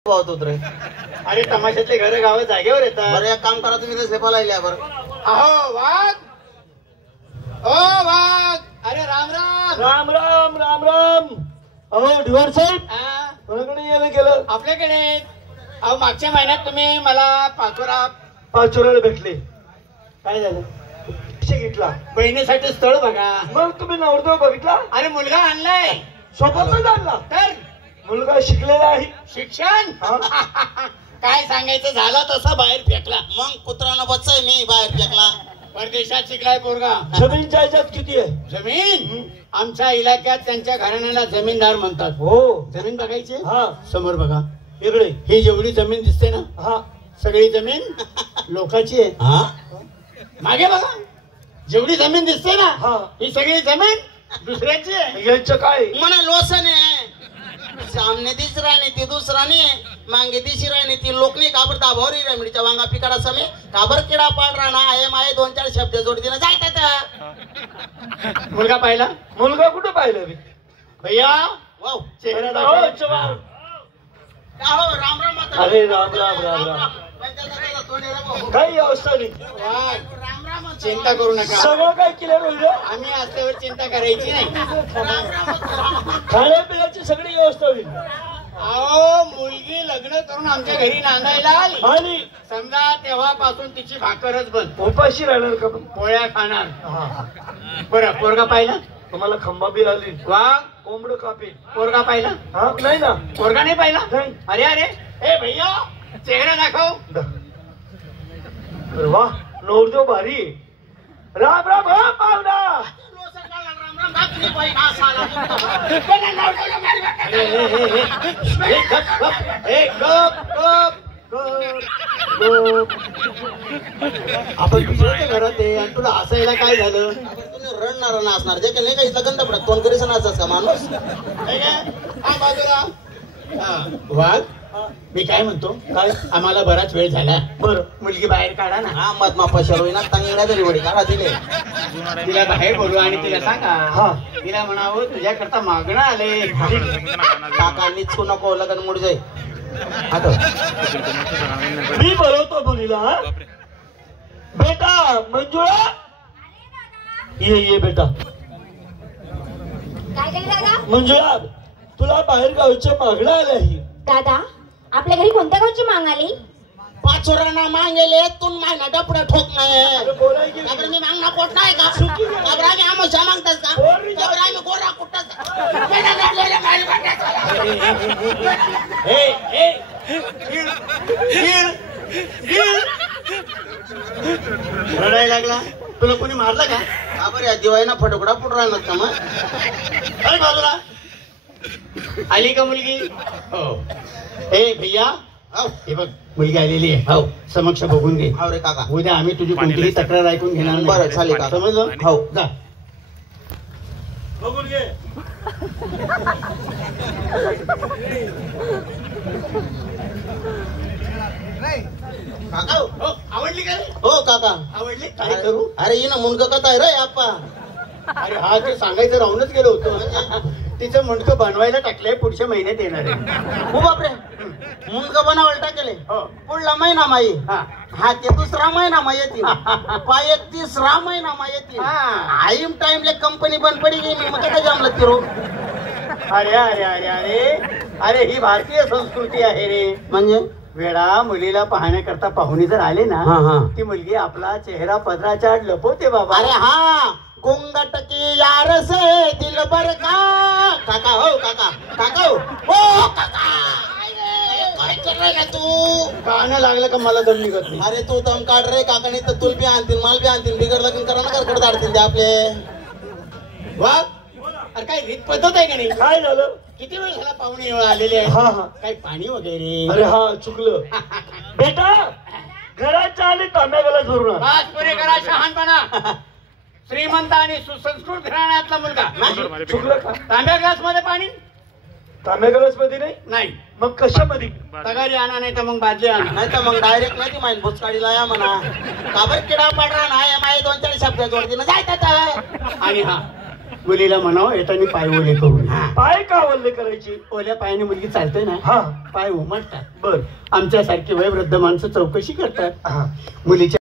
रे. अरे तमाशातले घर गाव जागेवर येतात. बरं एक काम करा तुम्ही ते सेपा लायल्या बरं. अहो वाघ, ओ वाघ, अरे राम राम राम राम राम राम. अहो ढिवार साहेब कोणाकडे यायला गेलं? आपल्याकडे. अहो मागच्या महिन्यात तुम्ही मला पाचोराला भेटले. काय झालं? कसे घेतला? बहिणीसाठी स्थळ बघा. मग तुम्ही नवरदेव बघितला? अरे मुलगा आणलाय. सोबतच आणला? तर मुलगा शिकलेला आहे. शिक्षण काय सांगायचं, झालं तसं बाहेर फेकला. मग कुत्रानं बच्चाय मी बाहेर फेकला. परदेशात शिकलाय पोरगा. जमीन जायदाद किती आहे? जमीन आमच्या इलाक्यात त्यांच्या घराण्याला जमीनदार म्हणतात. हो. जमीन बघायची. हा समोर बघा. इकडे ही जेवढी जमीन दिसते ना, हा सगळी जमीन लोकांची आहे. हा मागे बघा, जेवढी जमीन दिसते ना, हा ही सगळी जमीन दुसऱ्याची आहे. यांचं काय? म्हणा लोसन आहे. सामने दिस राहणे ती दुसरा नाही, मांगे दिशी राहणे ती लोक नाही. काबर दाभावरी रेमडीच्या वांगा पिकाडा समे काबर किडा पाड राहणा आहे माये 2-4 शब्द जोडी दिना जायतात. मुलगा पाहिला? मुलगा कुठं पाहिलं मी? भैया वाव चेहरा हो, दाखव. जवान. हो राम राम माता. अरे राम राम राम राम. काही अवस्था नाही. वाह, राम राम चिंता करू नका. सगळं काय क्लिअर होईल. आम्ही असल्यावर चिंता करायची नाही. खाण्यापिण्याची सगळी व्यवस्था होईल. अहो मुलगी लग्न करून आमच्या घरी नांदायला आली आणि समजा, तेव्हापासून तिची भाकरच बंद. उपाशी राहणार का? पोळ्या खाणार. हा. बरं पोरगा पाहिला? तुम्हाला खंबा बिल आली. वा, कोंबड कापी. पोरगा पाहिला? हा नाही ना. पोरगा नाही पाहिला? नाही. अरे अरे ए भैया चेहरा दाखव. अरे वा, नवरदेव भारी आहे. राम राम. हा पाहुणा. आपण दुसऱ्याच्या घरात आहे आणि तुला हसायला काय झालं? तुम्ही रडणार नाचणार जे काही नाही का इथं गंध पडत तोंड करीच नाचाच का माणूस. बाजूला. वाघ, मी काय म्हणतो, काय आम्हाला बराच वेळ झाला. बरं मुलगी बाहेर काढा ना. हा मत मापा शरोईना तांगड्या तरी वडी काढा दिले. तिला बाहेर बोलू आणि तिला सांगा. हा. तिला म्हणावं तुझ्याकरता मागणं आले. काका निचकू नको लगन मुड जाई. आता मी बोलवतो मुलीला. हा? बेटा मंजुळा ये बेटा. काय केलं दादा? मंजुळा तुला बाहेर गावच्या मागण्या आल्या आहे. दादा आपल्या घरी कोणत्या गावची माग आली? पाचोरांना मागेले तून मायना डपडा ठोक नाही. बोलाय की मी मागणा कोट नाही का? आम्ही आमोशा मागतात का? आम्ही गोरा कुठं रडायला लागला. तुला कोणी मारलं का? बरं या दिवाळीना फटोकडा फुट राहिला का मग? अरे बाजूला. आली का मुलगी? हो. ए भैया हे बघ मुलगी आलेली आहे. हो समक्ष बघून घे. हो रे काका. उद्या आम्ही तुझी कोणतीही तक्रार ऐकून घेणार नाही. बरं चालेल काका. समजलं? हो जा. बघून घे. काका हो, आवडली का? हो काका. आवडली? काय करू? अरे ही ना मुंडक कथा आहे रे आप्पा. अरे हा ते सांगायचं राहूनच गेलो होतो. तिचं मुंडकं बनवायला टाकलंय, पुढच्या महिन्यात येणार आहे. हो बापरे मुंडक बनावायला टाकले. हो. पुढला महिना माई. हा. हा ते दुसरा महिना मा येतील. पाय 3रा महिना मा येतील. हा. आईम टाइमले कंपनी बंद पडी गेली मग काय जमलं तिरो. अरे अरे अरे अरे अरे ही भारतीय संस्कृती आहे रे. म्हणजे वेळा मुलीला पाहण्याकरता पाहुणे जर आले ना, हा, हा. ती मुलगी आपला चेहरा पदराच्या आड लपवते बाबा. अरे हा गोंगट की यार से दिल बर का. काका हो काका. काका हो ओ काका. काय करायला तू? गाणं लागलं का मला दम निघत नाही. अरे तू दम काढ रे काका. नाही तर तुल बी आणतील माल बी आणतील. बिगर लग्न करा ना करकड धाडतील ते आपले. वाघ, अरे काय रीत पद्धत आहे का नाही? काय झालं? किती वेळ झाला पाहुणे आलेले आहे. हा हा. काही पाणी वगैरे? अरे हा चुकलं. बेटा घराच्या आले तांब्याला धरून आण. पाच पुरे करा शहाणपणा. श्रीमंत आणि सुसंस्कृत घराण्यातला मुलगा. चुकलं का? तांब्या ग्लास मध्ये पाणी तांब्या गलास मध्ये नाही. नाही. मग कशामध्ये? तगारी आणा नाही तर मग बादली आणा. नाही तर मग डायरेक्ट नाही ती माईन भोसकाडीला या म्हणा. काबर किडा पडरा नाही माये 2-4 शब्द जोडती ना जायतात. आणि हा मुलीला म्हणावं येतानी पाय ओले करून. हा, पाय का वल्ले करायची? ओल्या पायाने मुलगी चालते ना, हा पाय उमटतात. बर आमच्यासारखी वयोवृद्ध माणसं चौकशी करतात. हा मुलीच्या